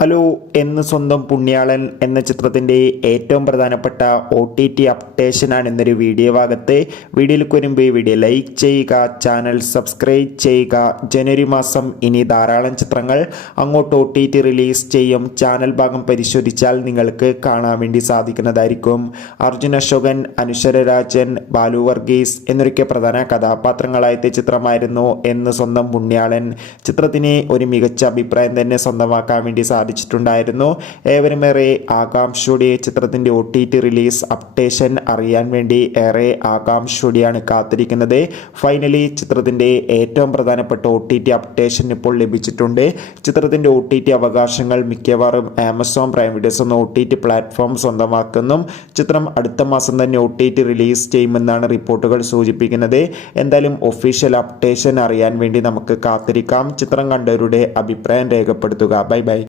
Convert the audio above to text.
Hello എന്ന് സ്വന്തം പുണ്യാളൻ എന്ന ചിത്രത്തിൻ്റെ ഏറ്റവും പ്രധാനപ്പെട്ട OTT അപ്ഡേഷനാണ് എന്നൊരു വീഡിയോ ഭാഗത്ത്. വീഡിയോയിലേക്ക് വരുമ്പോൾ വീഡിയോ ലൈക്ക് ചെയ്യുക, ചാനൽ സബ്സ്ക്രൈബ് ചെയ്യുക. ജനുവരി മാസം ഇനി ധാരാളം ചിത്രങ്ങൾ അങ്ങോട്ട് OTT റിലീസ് ചെയ്യും. ചാനൽ ഭാഗം പരിശോധിച്ചാൽ നിങ്ങൾക്ക് കാണാൻ വേണ്ടി സാധിക്കുന്നതായിരിക്കും. അർജുൻ അശോകൻ, അനുശ്വര രാജൻ, ബാലു വർഗീസ് എന്നൊക്കെ പ്രധാന കഥാപാത്രങ്ങളായ ചിത്രമായിരുന്നു എന്ന് സ്വന്തം പുണ്യാളൻ. ചിത്രത്തിന് ഒരു മികച്ച അഭിപ്രായം തന്നെ സ്വന്തമാക്കാൻ വേണ്ടി സാധിച്ചിട്ടുണ്ടായിരുന്നു. ഏവരുമേറെ ആകാംക്ഷയോടെ ചിത്രത്തിൻ്റെ OTT റിലീസ് അപ്ഡേഷൻ അറിയാൻ വേണ്ടി ഏറെ ആകാംക്ഷയോടെയാണ് കാത്തിരിക്കുന്നത്. ഫൈനലി ചിത്രത്തിൻ്റെ ഏറ്റവും പ്രധാനപ്പെട്ട OTT അപ്ഡേഷൻ ഇപ്പോൾ ലഭിച്ചിട്ടുണ്ട്. ചിത്രത്തിൻ്റെ OTT അവകാശങ്ങൾ മിക്കവാറും ആമസോൺ പ്രൈം വീഡിയോസ് എന്ന OTT പ്ലാറ്റ്ഫോം സ്വന്തമാക്കുന്നു. ചിത്രം അടുത്ത മാസം തന്നെ OTT റിലീസ് ചെയ്യുമെന്നാണ് റിപ്പോർട്ടുകൾ സൂചിപ്പിക്കുന്നത്. എന്തായാലും ഒഫീഷ്യൽ അപ്ഡേഷൻ അറിയാൻ വേണ്ടി നമുക്ക് കാത്തിരിക്കാം. ചിത്രം കണ്ടവരുടെ അഭിപ്രായം രേഖപ്പെടുത്തുക. Bye bye.